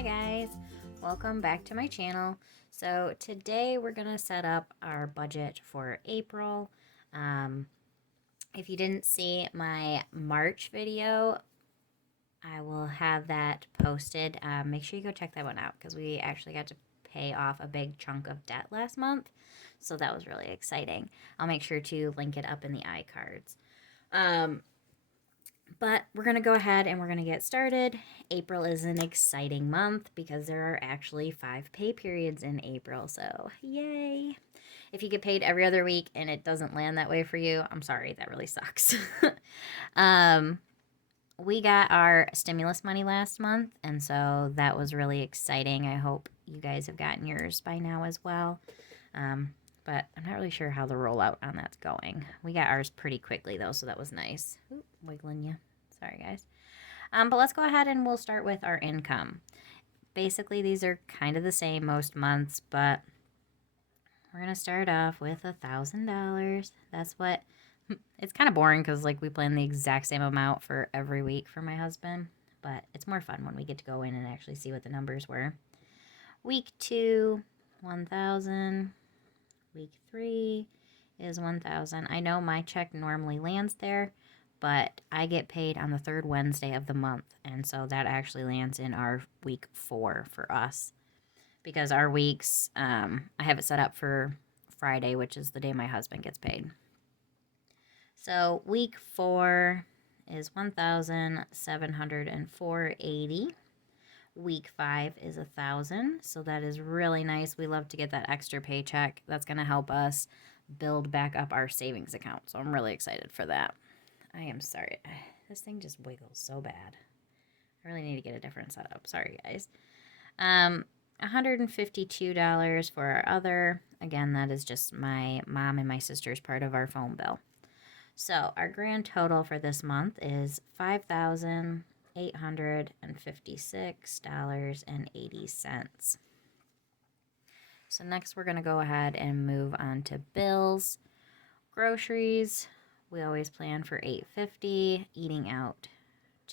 Hi guys, welcome back to my channel. So today we're gonna set up our budget for April. Um, if you didn't see my March video, I will have that posted. Make sure you go check that one out because we actually got to pay off a big chunk of debt last month. So that was really exciting. I'll make sure to link it up in the iCards. But we're going to go ahead and we're going to get started. April is an exciting month because there are actually 5 pay periods in April. So, yay. If you get paid every other week and it doesn't land that way for you, I'm sorry, that really sucks. um, we got our stimulus money last month, and so that was really exciting. I hope you guys have gotten yours by now as well. But I'm not really sure how the rollout on that's going. We got ours pretty quickly though, so that was nice. Ooh, wiggling you. Sorry, guys. But let's go ahead and we'll start with our income. Basically, these are kind of the same most months, but we're going to start off with $1,000. That's what, it's kind of boring because like we plan the exact same amount for every week for my husband, but it's more fun when we get to go in and actually see what the numbers were. Week 2, 1,000. Week 3 is 1,000. I know my check normally lands there, but I get paid on the third Wednesday of the month, and so that actually lands in our week 4 for us because our weeks, I have it set up for Friday, which is the day my husband gets paid. So week 4 is 1,704.80. Week 5 is 1,000, so that is really nice. We love to get that extra paycheck. That's going to help us build back up our savings account, so I'm really excited for that. I am sorry. This thing just wiggles so bad. I really need to get a different setup. Sorry, guys. $152 for our other. Again, that is just my mom and my sister's part of our phone bill. So our grand total for this month is $5,856.80. So next we're going to go ahead and move on to bills. Groceries, we always plan for $8.50, eating out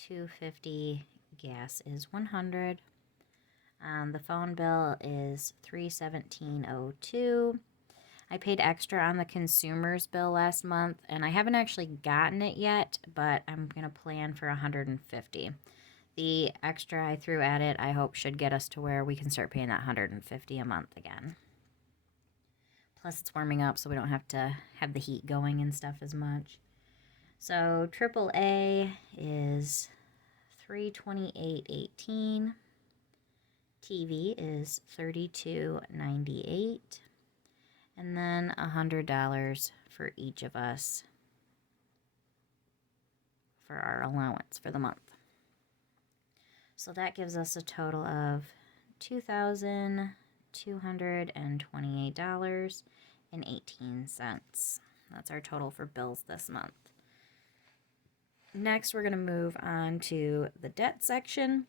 $2.50, gas is $100. The phone bill is $317.02. I paid extra on the consumer's bill last month, and I haven't actually gotten it yet, but I'm going to plan for $150. The extra I threw at it, I hope, should get us to where we can start paying that $150 a month again. Plus, it's warming up, so we don't have to have the heat going and stuff as much. So, AAA is $328.18. TV is $32.98. And then $100 for each of us for our allowance for the month. So that gives us a total of $2,228.18. That's our total for bills this month. Next, we're going to move on to the debt section.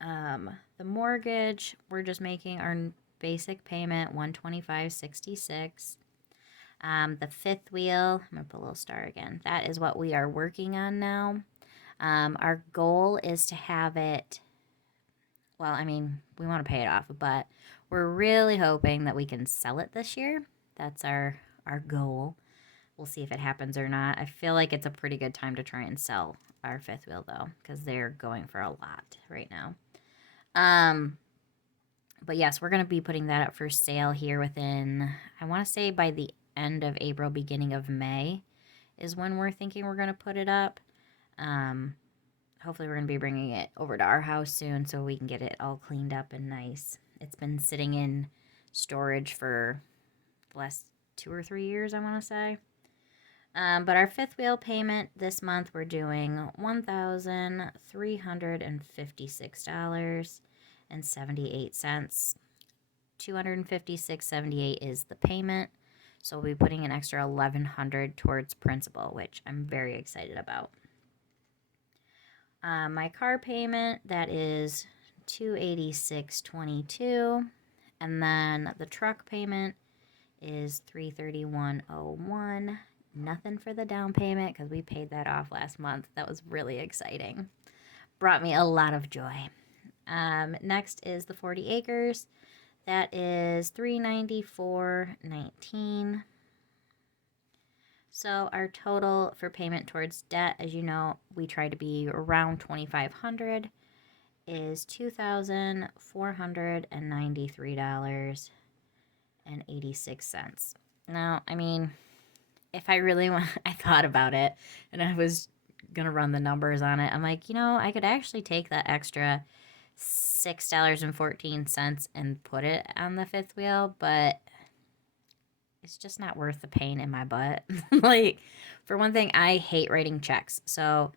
The mortgage, we're just making our basic payment, $125.66. The fifth wheel, I'm going to put a little star again. That is what we are working on now. Our goal is to have it, well, I mean, we want to pay it off, but we're really hoping that we can sell it this year. That's our goal. We'll see if it happens or not. I feel like it's a pretty good time to try and sell our fifth wheel, though, because they're going for a lot right now. But yes, we're going to be putting that up for sale here within, I want to say by the end of April, beginning of May is when we're thinking we're going to put it up. Hopefully we're going to be bringing it over to our house soon so we can get it all cleaned up and nice. It's been sitting in storage for the last 2 or 3 years, I want to say. But our fifth wheel payment this month, we're doing $1,356.78. $256.78 is the payment. So we'll be putting an extra $1,100 towards principal, which I'm very excited about. My car payment, that is $286.22. And then the truck payment is $331.01. Nothing for the down payment because we paid that off last month. That was really exciting. Brought me a lot of joy. Next is the 40 acres. That is $394.19. So our total for payment towards debt, as you know, we try to be around $2,500, is $2,493.86. Now, I mean, if I really want, I thought about it and I was gonna run the numbers on it. I'm like, I could actually take that extra $6.14 and put it on the fifth wheel, but it's just not worth the pain in my butt. Like, for one thing, I hate writing checks. So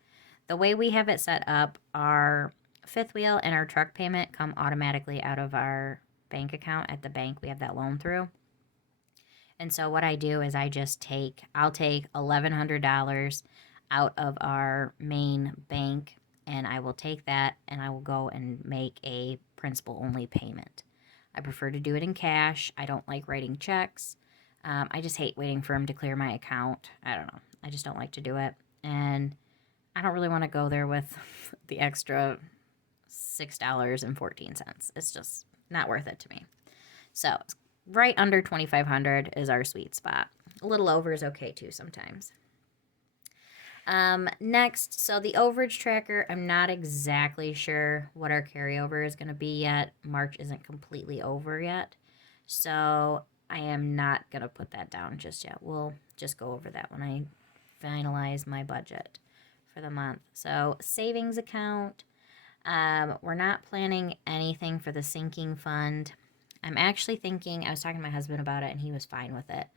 the way we have it set up, our fifth wheel and our truck payment come automatically out of our bank account at the bank we have that loan through. And so what I do is I'll take $1,100 out of our main bank, and I will take that and I will go and make a principal only payment. I prefer to do it in cash. I don't like writing checks. I just hate waiting for him to clear my account. I don't know. I just don't like to do it. And I don't really want to go there with the extra $6.14. It's just not worth it to me. So right under 2,500 is our sweet spot. A little over is okay too sometimes. Next, so the overage tracker, I'm not exactly sure what our carryover is going to be yet. March isn't completely over yet. So I am not going to put that down just yet. We'll just go over that when I finalize my budget for the month. So savings account, we're not planning anything for the sinking fund. I'm actually thinking, I was talking to my husband about it and he was fine with it.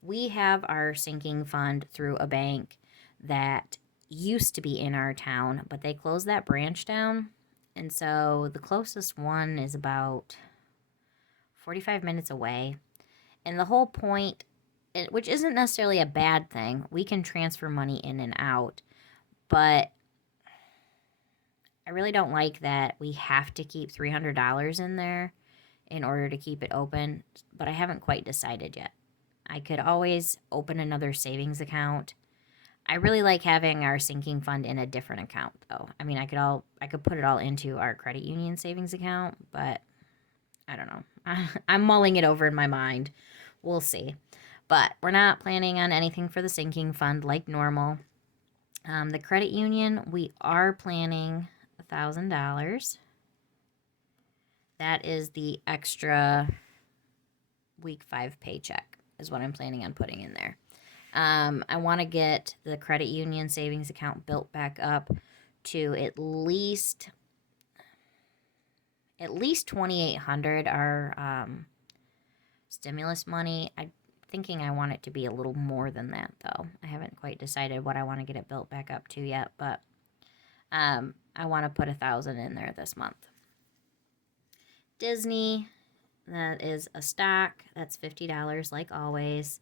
We have our sinking fund through a bank that used to be in our town, but they closed that branch down. And so the closest one is about 45 minutes away. And the whole point, which isn't necessarily a bad thing, we can transfer money in and out, but I really don't like that we have to keep $300 in there in order to keep it open, but I haven't quite decided yet. I could always open another savings account. I really like having our sinking fund in a different account though. I mean, I could put it all into our credit union savings account, but I don't know. I'm mulling it over in my mind. We'll see. But we're not planning on anything for the sinking fund like normal. The credit union, we are planning $1,000. That is the extra week 5 paycheck is what I'm planning on putting in there. I want to get the credit union savings account built back up to at least $2,800. Our stimulus money. I'm thinking I want it to be a little more than that though. I haven't quite decided what I want to get it built back up to yet, but I want to put $1,000 in there this month. Disney, that is a stock. That's $50 like always.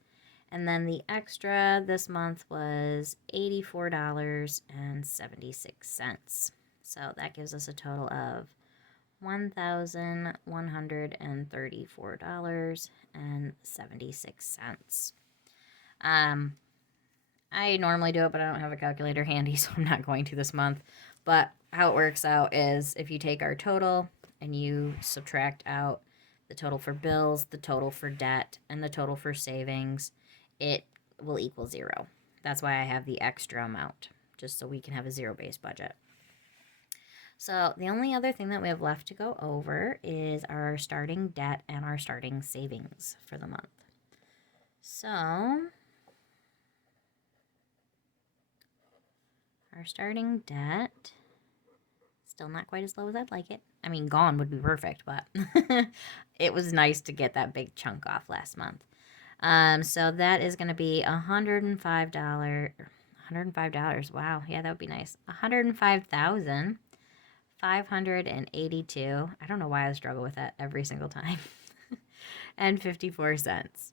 And then the extra this month was $84.76. So that gives us a total of $1,134.76. I normally do it, but I don't have a calculator handy, so I'm not going to this month. But how it works out is if you take our total and you subtract out the total for bills, the total for debt, and the total for savings, it will equal 0. That's why I have the extra amount, just so we can have a zero-based budget. So the only other thing that we have left to go over is our starting debt and our starting savings for the month. So our starting debt, still not quite as low as I'd like it. I mean, gone would be perfect, but it was nice to get that big chunk off last month. So that is going to be $105. $105. Wow. Yeah, that would be nice. $105,582. I don't know why I struggle with that every single time. And 54 cents.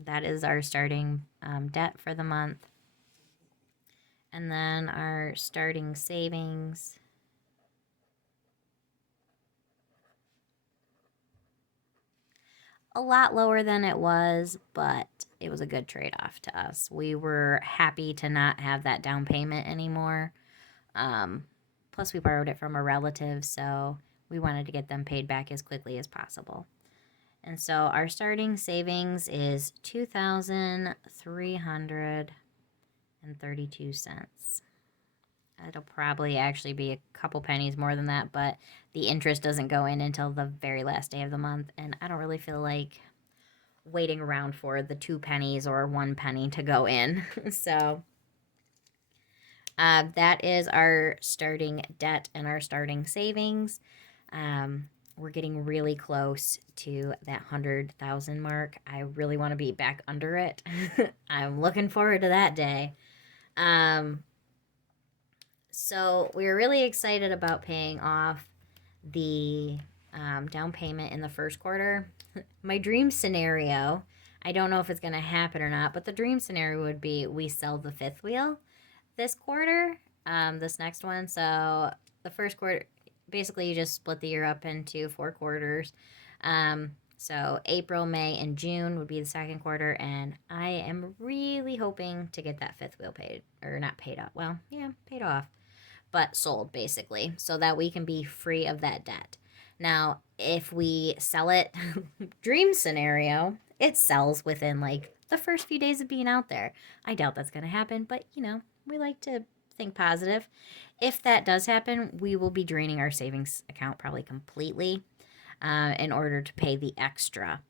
That is our starting debt for the month. And then our starting savings. A lot lower than it was, but it was a good trade-off to us. We were happy to not have that down payment anymore. Plus, we borrowed it from a relative, so we wanted to get them paid back as quickly as possible. And so our starting savings is $2,332. It'll probably actually be a couple pennies more than that, but the interest doesn't go in until the very last day of the month, and I don't really feel like waiting around for the 2 pennies or 1 penny to go in. So that is our starting debt and our starting savings. We're getting really close to that 100,000 mark. I really want to be back under it. I'm looking forward to that day. So we're really excited about paying off the down payment in the first quarter. My dream scenario, I don't know if it's going to happen or not, but the dream scenario would be we sell the fifth wheel this quarter, this next one. So the first quarter, basically you just split the year up into 4 quarters. So April, May, and June would be the second quarter, and I am really hoping to get that fifth wheel paid, or not paid off. Well, yeah, paid off, but sold basically, so that we can be free of that debt. Now, if we sell it, dream scenario, it sells within like the first few days of being out there. I doubt that's going to happen, but we like to think positive. If that does happen, we will be draining our savings account probably completely in order to pay the extra.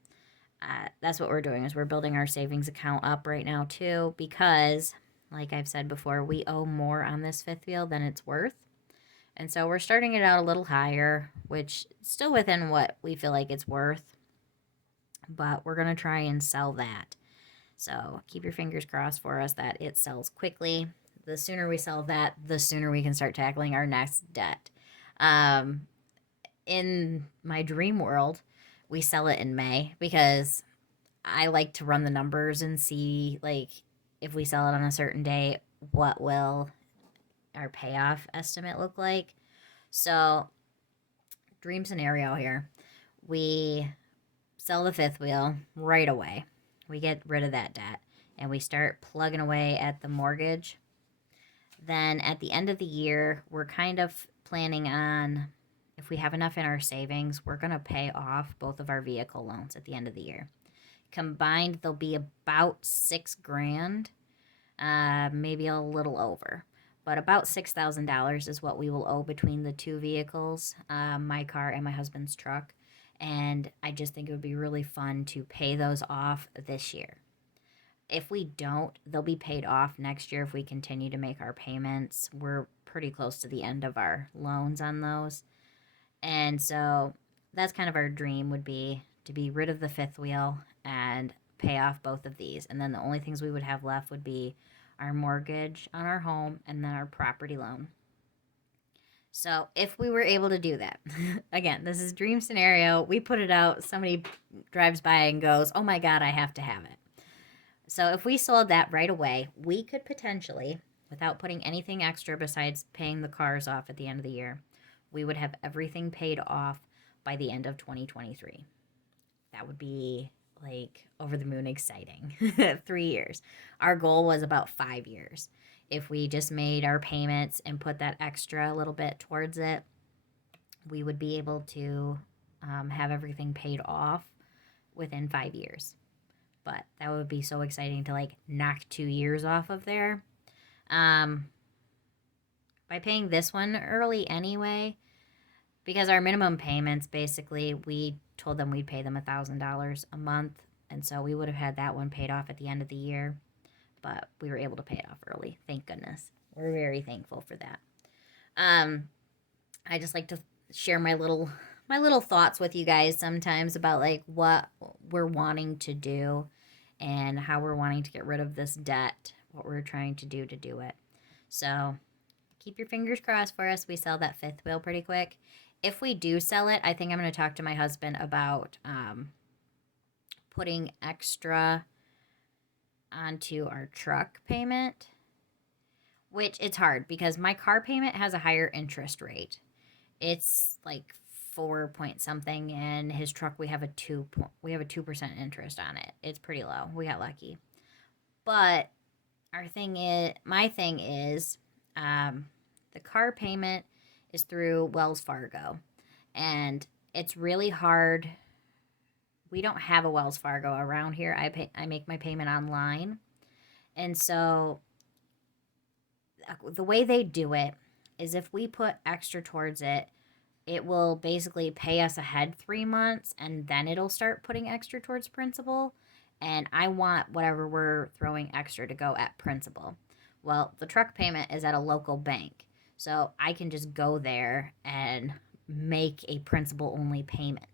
That's what we're doing, is we're building our savings account up right now too, because like I've said before, we owe more on this fifth wheel than it's worth. And so we're starting it out a little higher, which is still within what we feel like it's worth, but we're going to try and sell that. So keep your fingers crossed for us that it sells quickly. The sooner we sell that, the sooner we can start tackling our next debt. In my dream world, we sell it in May, because I like to run the numbers and see, like, if we sell it on a certain day, what will our payoff estimate look like? So, dream scenario here. We sell the fifth wheel right away. We get rid of that debt and we start plugging away at the mortgage. Then at the end of the year, we're kind of planning on, if we have enough in our savings, we're going to pay off both of our vehicle loans at the end of the year. Combined, they'll be about $6,000, maybe a little over, but about $6,000 is what we will owe between the 2 vehicles, my car and my husband's truck. And I just think it would be really fun to pay those off this year. If we don't, they'll be paid off next year if we continue to make our payments. We're pretty close to the end of our loans on those. And so that's kind of our dream, would be to be rid of the fifth wheel and pay off both of these. And then the only things we would have left would be our mortgage on our home and then our property loan. So if we were able to do that, again, this is dream scenario. We put it out, somebody drives by and goes, oh my God, I have to have it. So if we sold that right away, we could potentially, without putting anything extra besides paying the cars off at the end of the year, we would have everything paid off by the end of 2023. That would be like over the moon exciting. 3 years. Our goal was about 5 years. If we just made our payments and put that extra little bit towards it, we would be able to have everything paid off within 5 years. But that would be so exciting to like knock 2 years off of there. By paying this one early anyway, because our minimum payments, basically, we told them we'd pay them $1,000 a month. And so we would have had that one paid off at the end of the year. But we were able to pay it off early. Thank goodness. We're very thankful for that. I just like to share my little thoughts with you guys sometimes about like what we're wanting to do and how we're wanting to get rid of this debt, what we're trying to do it. So keep your fingers crossed for us. We sell that fifth wheel pretty quick. If we do sell it, I think I'm going to talk to my husband about putting extra onto our truck payment, which it's hard because my car payment has a higher interest rate. It's like 4 point something, and his truck we have a 2% interest on it. It's pretty low. We got lucky. But my thing is the car payment is through Wells Fargo, And it's really hard. We don't have a Wells Fargo around here. I make my payment online. And so the way they do it is if we put extra towards it, it will basically pay us ahead 3 months and then it'll start putting extra towards principal. And I want whatever we're throwing extra to go at principal. Well, the truck payment is at a local bank. So I can just go there and make a principal only payment.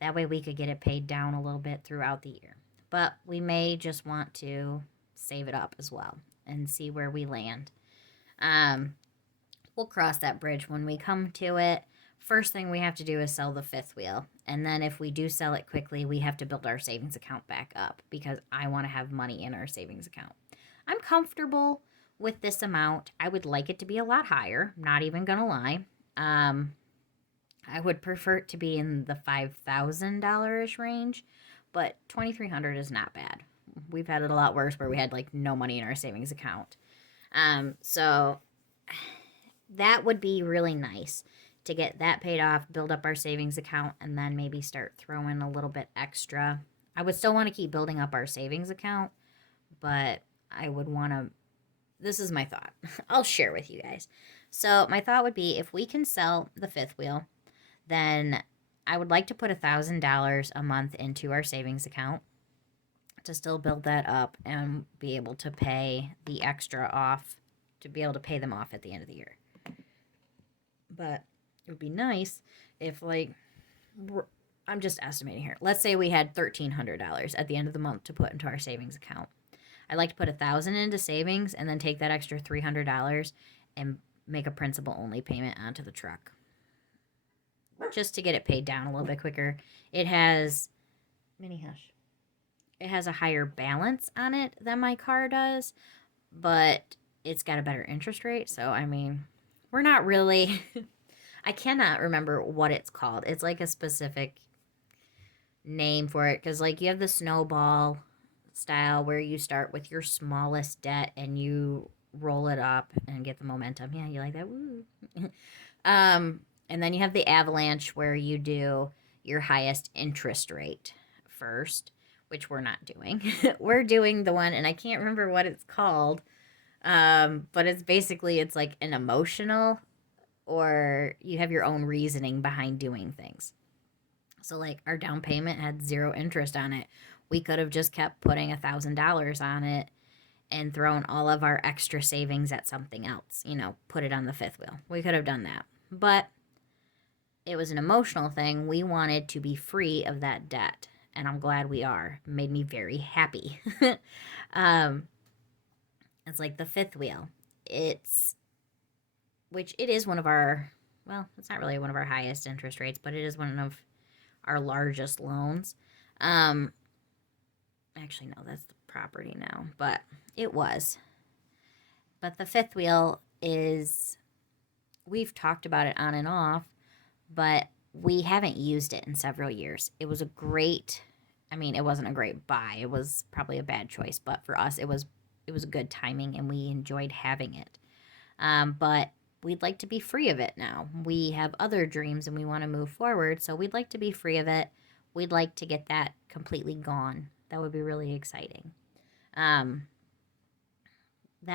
That way we could get it paid down a little bit throughout the year. But we may just want to save it up as well and see where we land. We'll cross that bridge when we come to it. First thing we have to do is sell the fifth wheel. And then if we do sell it quickly, we have to build our savings account back up because I want to have money in our savings account. I'm comfortable with this amount. I would like it to be a lot higher. Not even going to lie. I would prefer it to be in the $5,000-ish range, but $2,300 is not bad. We've had it a lot worse where we had like no money in our savings account. So that would be really nice to get that paid off, build up our savings account, and then maybe start throwing a little bit extra. I would still want to keep building up our savings account, but I would want to, this is my thought. I'll share with you guys. So my thought would be if we can sell the fifth wheel, then I would like to put $1,000 a month into our savings account to still build that up and be able to pay the extra off, to be able to pay them off at the end of the year. But it would be nice if, like, I'm just estimating here. Let's say we had $1,300 at the end of the month to put into our savings account. I'd like to put $1,000 into savings and then take that extra $300 and make a principal only payment onto the truck, just to get it paid down a little bit quicker. It has It has a higher balance on it than my car does, but it's got a better interest rate. So I mean, we're not really. I cannot remember what it's called. It's like a specific name for it because, like, you have the snowball style where you start with your smallest debt and you roll it up and get the momentum. Yeah, you like that? Woo. And then you have the avalanche where you do your highest interest rate first, which we're not doing. We're doing the one, and I can't remember what it's called, but it's basically, it's like an emotional, or you have your own reasoning behind doing things. So, like, our down payment had 0 interest on it. We could have just kept putting $1,000 on it and thrown all of our extra savings at something else, put it on the fifth wheel. We could have done that. But it was an emotional thing. We wanted to be free of that debt, and I'm glad we are. It made me very happy. It's like the fifth wheel. Which it is one of our, well, it's not really one of our highest interest rates, but it is one of our largest loans. Actually, no, that's the property now, but it was. But the fifth wheel is, we've talked about it on and off, but we haven't used it in several years. It was it wasn't a great buy. It was probably a bad choice, but for us, it was good timing, and we enjoyed having it. But we'd like to be free of it now. We have other dreams, and we want to move forward, so we'd like to be free of it. We'd like to get that completely gone. That would be really exciting. That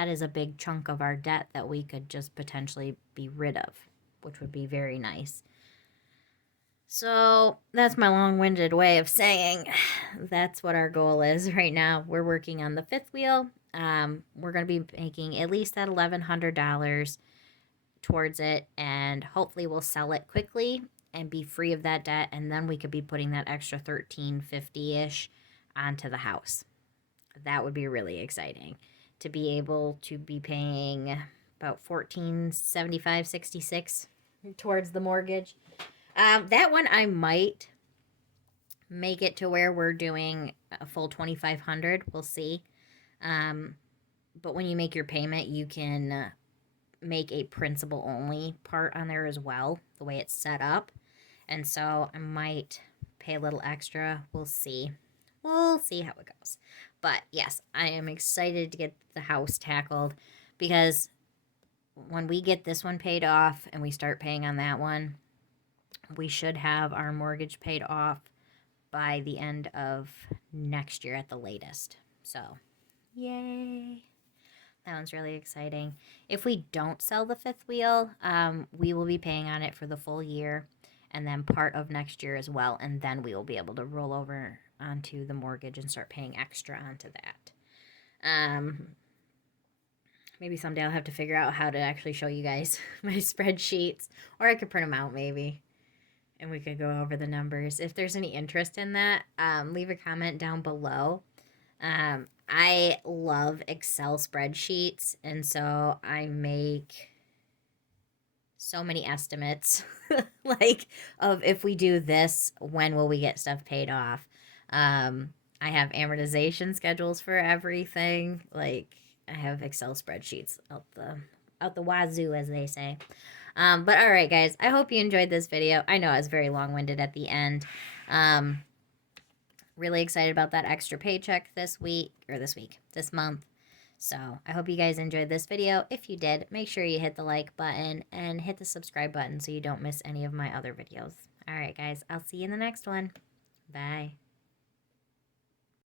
is a big chunk of our debt that we could just potentially be rid of, which would be very nice. So that's my long-winded way of saying that's what our goal is right now. We're working on the fifth wheel. We're going to be making at least that $1,100 towards it, and hopefully we'll sell it quickly and be free of that debt, and then we could be putting that extra $1,350-ish onto the house. That would be really exciting, to be able to be paying about $1,475.66 towards the mortgage. That one I might make it to where we're doing a full $2,500. We'll see. But when you make your payment, you can make a principal only part on there as well, the way it's set up. And so I might pay a little extra. We'll see. We'll see how it goes. But yes, I am excited to get the house tackled, because when we get this one paid off and we start paying on that one, we should have our mortgage paid off by the end of next year at the latest. So, yay. That one's really exciting. If we don't sell the fifth wheel, we will be paying on it for the full year and then part of next year as well. And then we will be able to roll over onto the mortgage and start paying extra onto that. Maybe someday I'll have to figure out how to actually show you guys my spreadsheets, or I could print them out maybe, and we could go over the numbers. If there's any interest in that, leave a comment down below. I love Excel spreadsheets, and so I make so many estimates like of if we do this, when will we get stuff paid off. I have amortization schedules for everything. Like, I have Excel spreadsheets out the wazoo, as they say. But all right, guys, I hope you enjoyed this video. I know I was very long-winded at the end. Really excited about that extra paycheck this month. So I hope you guys enjoyed this video. If you did, make sure you hit the like button and hit the subscribe button so you don't miss any of my other videos. All right, guys, I'll see you in the next one. Bye.